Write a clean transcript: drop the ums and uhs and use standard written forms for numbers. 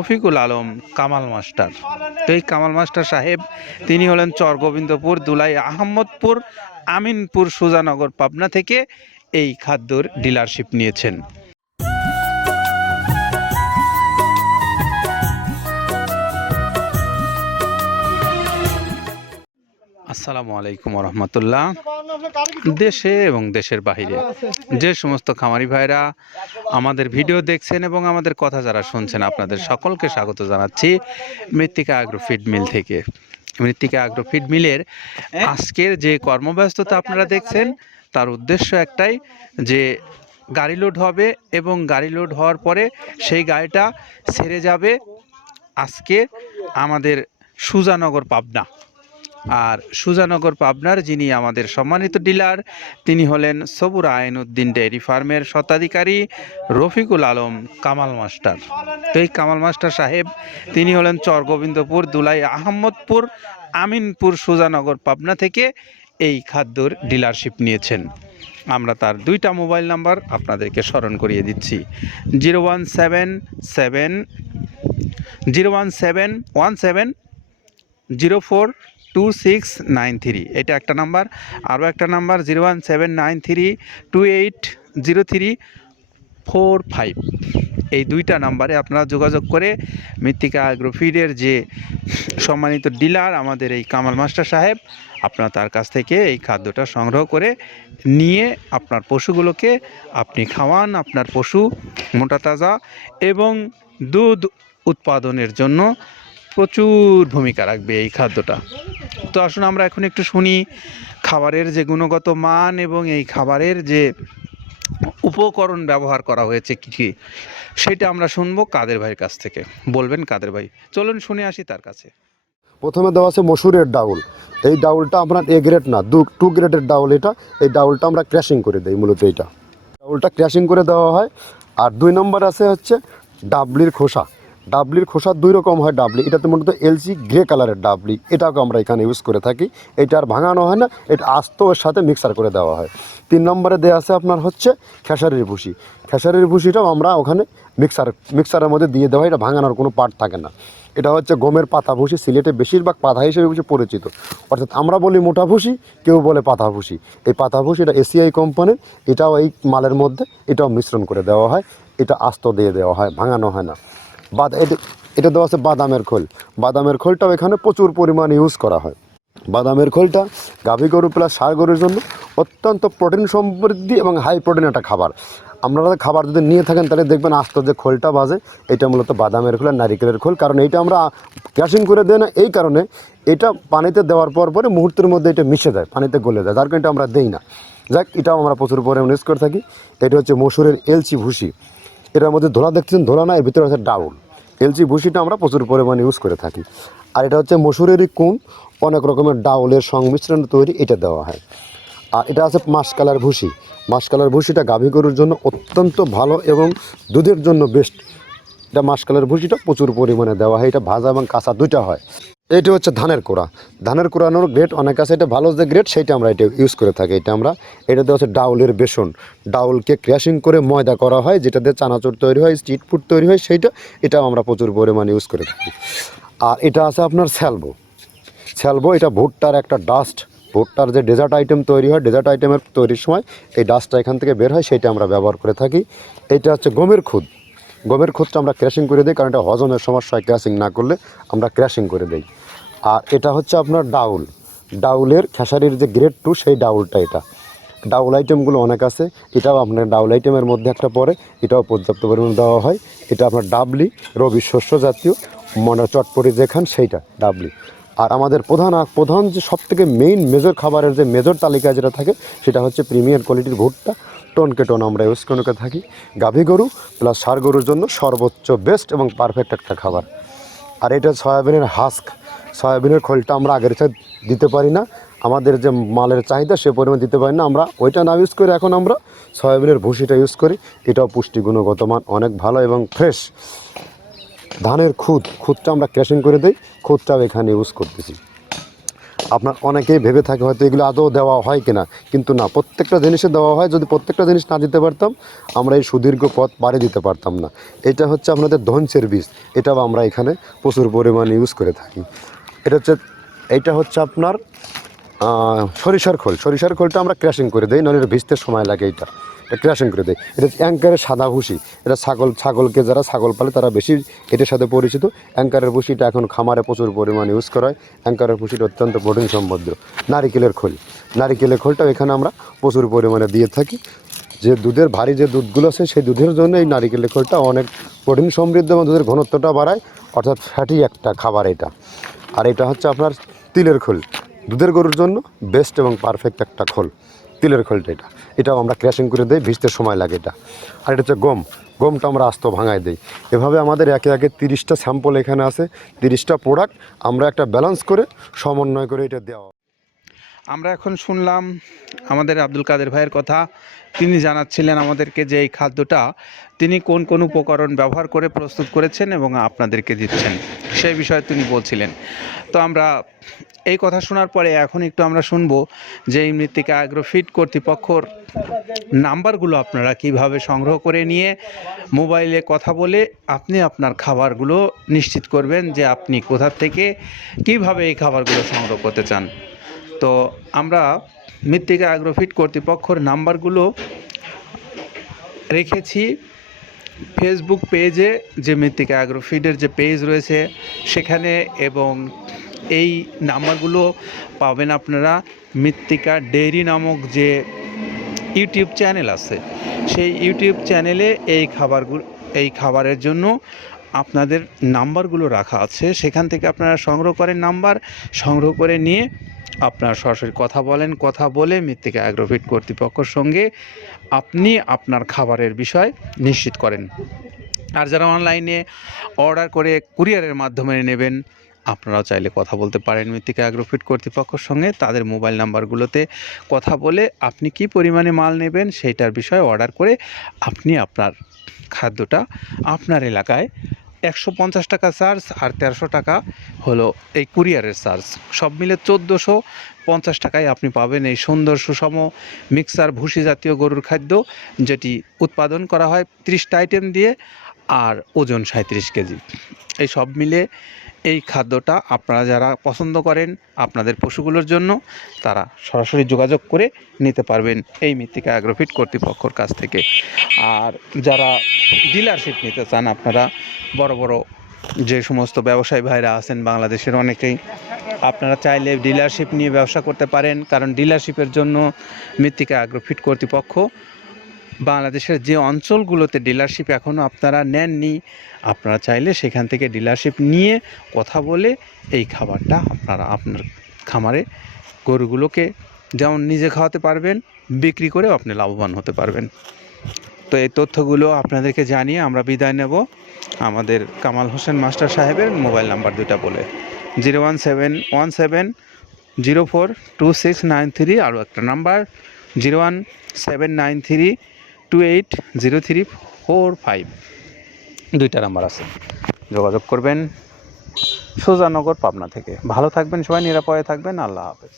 Rafiqul Alam Kamal master. তো এই Kamal master সাহেব তিনি হলেন চর গোবিন্দপুর, দুলাই আহমদপুর, আমিনপুর, সুজানগর, পাবনা থেকে এই খাদ্যর ডিলারশিপ নিয়েছেন। আসসালামু আলাইকুম রহমতুল্লাহ। দেশে এবং দেশের বাহিরে যে সমস্ত খামারি ভাইরা আমাদের ভিডিও দেখছেন এবং আমাদের কথা যারা শুনছেন, আপনাদের সকলকে স্বাগত জানাচ্ছি মৃত্তিকা আগ্রো ফিড মিল থেকে। মৃত্তিকা আগ্রো ফিড মিলের আজকের যে কর্মব্যস্ততা আপনারা দেখছেন, তার উদ্দেশ্য একটাই যে গাড়ি লোড হবে এবং গাড়ি লোড হওয়ার পরে সেই গাড়িটা ছেড়ে যাবে আজকে আমাদের সুজানগর, পাবনা। আর সুজানগর পাবনার যিনি আমাদের সম্মানিত ডিলার, তিনি হলেন সবুর আইনউদ্দিন ডেয়ারি ফার্মের স্বত্বাধিকারী রফিকুল আলম কামাল মাস্টার। তো এই কামাল মাস্টার সাহেব তিনি হলেন চর গোবিন্দপুর, দুলাই আহমদপুর, আমিনপুর, সুজানগর, পাবনা থেকে এই খাদ্যর ডিলারশিপ নিয়েছেন। আমরা তার দুইটা মোবাইল নাম্বার আপনাদেরকে স্মরণ করিয়ে দিচ্ছি। 0171717042693, এটা একটা নাম্বার। আরও একটা নাম্বার 01793280345। এই দুইটা নাম্বারে আপনারা যোগাযোগ করে মৃত্তিকা আগ্রো ফিডের যে সম্মানিত ডিলার আমাদের এই কামাল মাস্টার সাহেব, আপনারা তার কাছ থেকে এই খাদ্যটা সংগ্রহ করে নিয়ে আপনার পশুগুলোকে আপনি খাওয়ান। আপনার পশু মোটা তাজা এবং দুধ উৎপাদনের জন্য প্রচুর ভূমিকা রাখবে এই খাদ্যটা। তো আসুন আমরা এখন একটু শুনি খাবারের যে গুণগত মান এবং এই খাবারের যে উপকরণ ব্যবহার করা হয়েছে কী, সেটা আমরা শুনবো কাদের ভাইয়ের কাছ থেকে। বলবেন কাদের ভাই, চলুন শুনে আসি তার কাছে। প্রথমে দেওয়া আছে মসুরের ডাউল। এই ডাউলটা আপনার এ গ্রেড না, 2 গ্রেডের ডাউল এটা। এই ডাউলটা আমরা ক্র্যাশিং করে দিই, মূলত এইটা ডাউলটা ক্র্যাশিং করে দেওয়া হয়। আর 2 নম্বর আছে হচ্ছে ডাবলির খোসা। ডাবলির খোসা 2 রকম হয় ডাবলি, এটাতে মূলত এলসি গ্রে কালারের ডাবলি, এটাকে আমরা এখানে ইউজ করে থাকি। এটা আর ভাঙানো হয় না, এটা আস্ত ওর সাথে মিক্সার করে দেওয়া হয়। 3 নম্বরে দেওয়া আছে আপনার হচ্ছে খেসারির ভুসি। খেসারির ভুসিটাও আমরা ওখানে মিক্সারের মধ্যে দিয়ে দেওয়া হয়, এটা ভাঙানোর কোনো পার্ট থাকে না। এটা হচ্ছে গমের পাতা ভুসি, সিলেটে বেশিরভাগ পাতা হিসেবে পরিচিত। অর্থাৎ আমরা বলি মোটা ভুসি, কেউ বলে পাতা ভুসি। এই পাতা ভুসি এটা এসিআই কোম্পানির, এটাও এই মালের মধ্যে এটাও মিশ্রণ করে দেওয়া হয়। এটা আস্ত দিয়ে দেওয়া হয়, ভাঙানো হয় না। এটা দেওয়া আছে বাদামের খোল। বাদামের খোলটাও এখানে প্রচুর পরিমাণে ইউজ করা হয়। বাদামের খোলটা গাভী গরু প্লাস ষাঁড় গরুর জন্য অত্যন্ত প্রোটিন সমৃদ্ধি এবং হাই প্রোটিন একটা খাবার। আপনারা খাবার যদি নিয়ে থাকেন তাহলে দেখবেন আস্ত যে খোলটা বাজে, এটা মূলত বাদামের খোল আর নারিকেলের খোল। কারণ এইটা আমরা ক্র্যাশিং করে দেয় না, এই কারণে এটা পানিতে দেওয়ার পরে মুহূর্তের মধ্যে এটা মিশে যায়, পানিতে গলে যায়, যার কারণে এটা আমরা দেই না। যাক, এটাও আমরা প্রচুর পরিমাণে ইউজ করে থাকি। এটা হচ্ছে মসুরের এলচি ভুসি। এটার মধ্যে ধোলা দেখছেন, ধোলা না, এর ভিতরে আছে ডাউল। এলচি ভুসিটা আমরা প্রচুর পরিমাণে ইউজ করে থাকি। আর এটা হচ্ছে মসুরেরই কুন, অনেক রকমের ডাউলের সংমিশ্রণ তৈরি, এটা দেওয়া হয়। আর এটা আছে মাসকালার ভুসি। মাসকালার ভুসিটা গাভী গরুর জন্য অত্যন্ত ভালো এবং দুধের জন্য বেস্ট। এটা মাসকালার ভুসিটা প্রচুর পরিমাণে দেওয়া হয়। এটা ভাজা এবং কাঁচা দুইটা হয়। এটা হচ্ছে ধানের কোড়া। ধানের কোড়ানোর গ্রেড অনেক আছে, এটা ভালো যে গ্রেড সেইটা আমরা এটা ইউজ করে থাকি। এটা দেওয়া হচ্ছে ডাউলের বেসন। ডাউলকে ক্র্যাশিং করে ময়দা করা হয়, যেটা দিয়ে চানাচুর তৈরি হয়, স্ট্রিট ফুড তৈরি হয়, এটাও আমরা প্রচুর পরিমাণে ইউজ করে থাকি। আর এটা আছে আপনার স্যালবো। এটা ভুট্টার একটা ডাস্ট। ভুট্টার যে ডেজার্ট আইটেম তৈরি হয়, ডেজার্ট আইটেমের তৈরির সময় এই ডাস্টটা এখান থেকে বের হয়, সেইটা আমরা ব্যবহার করে থাকি। এটা হচ্ছে গমের খুদ। গমের খুদটা আমরা ক্র্যাশিং করে দিই, কারণ এটা হজমের সমস্যা হয়, ক্র্যাশিং না করলে আমরা ক্র্যাশিং করে দিই। আর এটা হচ্ছে আপনার ডাউলের খেসারির যে গ্রেড 2, সেই ডাউলটা। এটা ডাউল আইটেমগুলো অনেক আছে, এটাও আপনার ডাউল আইটেমের মধ্যে একটা পড়ে, এটাও পর্যাপ্ত পরিমাণে দেওয়া হয়। এটা আপনার ডাবলি, রবি শস্য জাতীয়, মনে চটপটি যেখান সেইটা ডাবলি। আর আমাদের প্রধান যে সবথেকে মেইন মেজর খাবারের যে মেজর তালিকায় যেটা থাকে, সেটা হচ্ছে প্রিমিয়ার কোয়ালিটির ভুট্টা। টনকে টন আমরা ইউজ করে থাকি। গাভী গরু প্লাস ষাঁড় গরুর জন্য সর্বোচ্চ বেস্ট এবং পারফেক্ট একটা খাবার। আর এটা সয়াবিনের হাস্ক। সয়াবিনের খোলটা আমরা আগের সাথে দিতে পারি না, আমাদের যে মালের চাহিদা সে পরিমাণ দিতে পারি না, আমরা ওইটা না ইউজ করে এখন আমরা সয়াবিনের ভুসিটা ইউজ করি। এটাও পুষ্টি গুণগত মান অনেক ভালো এবং ফ্রেশ। ধানের খুদটা আমরা ক্র্যাশিং করে দিই, খুদটাও এখানে ইউজ করতেছি। আপনার অনেকেই ভেবে থাকে হয়তো এগুলো আদৌ দেওয়া হয় কিনা, কিন্তু না, প্রত্যেকটা জিনিসে দেওয়া হয়। যদি প্রত্যেকটা জিনিস না দিতে পারতাম আমরা এই সুদীর্ঘ পথ পাড়ি দিতে পারতাম না। এটা হচ্ছে আপনাদের ধনসের বীজ, এটাও আমরা এখানে প্রচুর পরিমাণে ইউজ করে থাকি। এইটা হচ্ছে আপনার সরিষার খোল। সরিষার খোলটা আমরা ক্র্যাশিং করে দিই, নাহলে এটা ভিজতে সময় লাগে। এটা ক্র্যাশিং করে দেয়। এটা অ্যাঙ্কারের সাদা ভুসি। এটা ছাগলকে যারা ছাগল পালে তারা বেশি এটার সাথে পরিচিত। অ্যাঙ্কারের ভুসিটা এখন খামারে প্রচুর পরিমাণে ইউজ করা হয়। অ্যাঙ্কারের ভুসিটা অত্যন্ত প্রোটিন সমৃদ্ধ। নারিকেলের খোলটাও এখানে আমরা প্রচুর পরিমাণে দিয়ে থাকি। যে দুধের ভারী যে দুধগুলো আছে সেই দুধের জন্য এই নারিকেলের খোলটা অনেক প্রোটিন সমৃদ্ধ এবং দুধের ঘনত্বটা বাড়ায়, অর্থাৎ ফ্যাটি একটা খাবার এটা। আর এটা হচ্ছে আপনার তিলের খোল, দুধের গরুর জন্য বেস্ট এবং পারফেক্ট একটা খোল, তিলের খোলটা। এটাও আমরা ক্র্যাশিং করে দিই, ভিজতে সময় লাগে এটা। আর এটা হচ্ছে গমটা আমরা আস্ত ভাঙায় দিই। এভাবে আমাদের একে একে 30টা স্যাম্পল এখানে আছে, 30টা প্রোডাক্ট আমরা একটা ব্যালেন্স করে সমন্বয় করে এটা দেওয়া। আমরা এখন শুনলাম আমাদের আব্দুল কাদের ভাইয়ের কথা। তিনি জানাচ্ছিলেন আমাদেরকে যে এই খাদ্যটা তিনি কোন কোন উপকরণ ব্যবহার করে প্রস্তুত করেছেন এবং আপনাদেরকে দিচ্ছেন, সেই বিষয়ে তিনি বলছিলেন। তো আমরা এই কথা শোনার পরে এখন একটু আমরা শুনবো যে এই মৃত্তিকা অ্যাগ্রোফিট কর্তৃপক্ষর নাম্বারগুলো আপনারা কিভাবে সংগ্রহ করে নিয়ে মোবাইলে কথা বলে আপনি আপনার খাবারগুলো নিশ্চিত করবেন যে আপনি কোথা থেকে কিভাবে এই খাবারগুলো সংগ্রহ করতে চান। তো আমরা মৃত্তিকা অ্যাগ্রোফিট কর্তৃপক্ষর নাম্বারগুলো রেখেছি ফেসবুক পেজে, যে মৃত্তিকা অ্যাগ্রোফিটের যে পেজ রয়েছে সেখানে, এবং এই নাম্বারগুলো পাবেন আপনারা মৃত্তিকা ডেইরি নামক যে ইউটিউব চ্যানেল আছে, সেই ইউটিউব চ্যানেলে এই খাবারের জন্য আপনাদের নাম্বারগুলো রাখা আছে। সেখান থেকে আপনারা সংগ্রহ করে নিয়ে আপনারা সরাসরি কথা বলে মৃত্তিকা অ্যাগ্রোফিট কর্তৃপক্ষের সঙ্গে আপনি আপনার খাবারের বিষয় নিশ্চিত করেন। আর যারা অনলাইনে অর্ডার করে কুরিয়ারের মাধ্যমে নেবেন, আপনারাও চাইলে কথা বলতে পারেন মৃত্তিকা অ্যাগ্রোফিট কর্তৃপক্ষের সঙ্গে। তাদের মোবাইল নাম্বারগুলোতে কথা বলে আপনি কি পরিমাণে মাল নেবেন সেইটার বিষয়ে অর্ডার করে আপনি আপনার খাদ্যটা আপনার এলাকায় 150 টাকা চার্জ আর 1300 টাকা হলো এই কুরিয়ারের চার্জ, সব মিলে 1450 টাকায় আপনি পাবেন এই সুন্দর সুষম মিক্সার ভুসি জাতীয় গরুর খাদ্য, যেটি উৎপাদন করা হয় 30টা আইটেম দিয়ে আর ওজন 37 কেজি। এই সব মিলে এই খাদ্যটা আপনারা যারা পছন্দ করেন আপনাদের পশুগুলোর জন্য, তারা সরাসরি যোগাযোগ করে নিতে পারবেন এই মৃত্তিকা অ্যাগ্রোফিট কর্তৃপক্ষের কাছ থেকে। আর যারা ডিলারশিপ নিতে চান, আপনারা বড় বড় যে সমস্ত ব্যবসায়ী ভাইরা আছেন বাংলাদেশের অনেকেই, আপনারা চাইলে ডিলারশিপ নিয়ে ব্যবসা করতে পারেন। কারণ ডিলারশিপের জন্য মৃত্তিকা অ্যাগ্রোফিট কর্তৃপক্ষ বাংলাদেশের যে অঞ্চলগুলোতে ডিলারশিপ এখনও আপনারা নেননি, আপনারা চাইলে সেখান থেকে ডিলারশিপ নিয়ে কথা বলে এই খাবারটা আপনারা আপনার খামারে গরুগুলোকে যেমন নিজে খাওয়াতে পারবেন, বিক্রি করেও আপনি লাভবান হতে পারবেন। তো এই তথ্যগুলো আপনাদেরকে জানিয়ে আমরা বিদায় নেব আমাদের কামাল হোসেন মাস্টার সাহেবের মোবাইল নাম্বার দুটা বলে, 01717042693, আরও একটা নাম্বার 01793280345, দুইটা নাম্বার আছে, যোগাযোগ করবেন। সুজানগর, পাবনা থেকে। ভালো থাকবেন সবাই, নিরাপদে থাকবেন। আল্লাহ হাফেজ।